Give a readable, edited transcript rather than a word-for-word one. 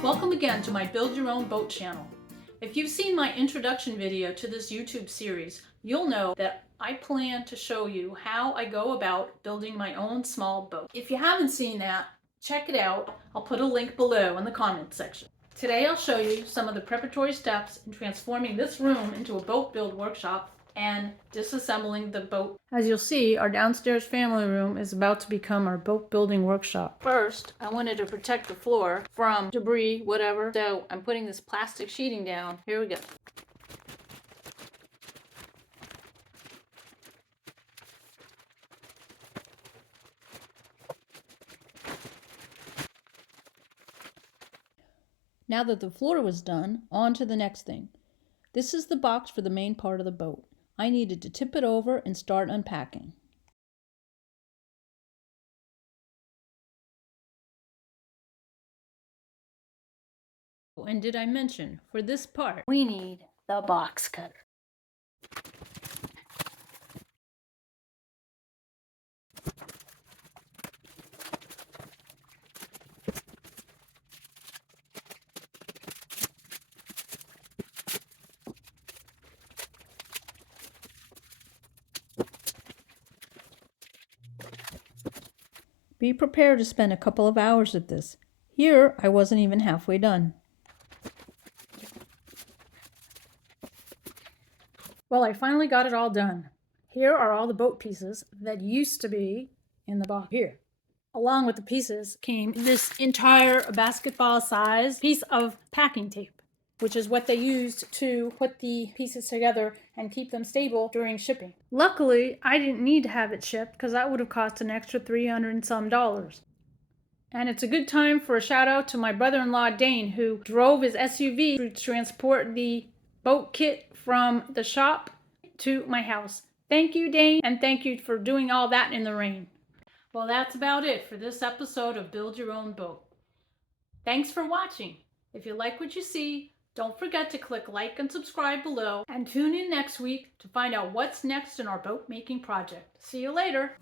Welcome again to my Build Your Own Boat channel. If you've seen my introduction video to this YouTube series, you'll know that I plan to show you how I go about building my own small boat. If you haven't seen that, check it out. I'll put a link below in the comment section. Today I'll show you some of the preparatory steps in transforming this room into a boat build workshop and disassembling the boat. As you'll see, our downstairs family room is about to become our boat building workshop. First, I wanted to protect the floor from debris, whatever, so I'm putting this plastic sheeting down. Here we go. Now that the floor was done, on to the next thing. This is the box for the main part of the boat. I needed to tip it over and start unpacking. And did I mention, for this part, we need the box cutter. Be prepared to spend a couple of hours at this. Here, I wasn't even halfway done. Well, I finally got it all done. Here are all the boat pieces that used to be in the box here. Along with the pieces came this entire basketball size piece of packing tape, which is what they used to put the pieces together and keep them stable during shipping. Luckily, I didn't need to have it shipped because that would have cost an extra $300 and some. And it's a good time for a shout out to my brother-in-law Dane, who drove his SUV to transport the boat kit from the shop to my house. Thank you, Dane, and thank you for doing all that in the rain. Well, that's about it for this episode of Build Your Own Boat. Thanks for watching. If you like what you see, don't forget to click like and subscribe below, and tune in next week to find out what's next in our boat making project. See you later.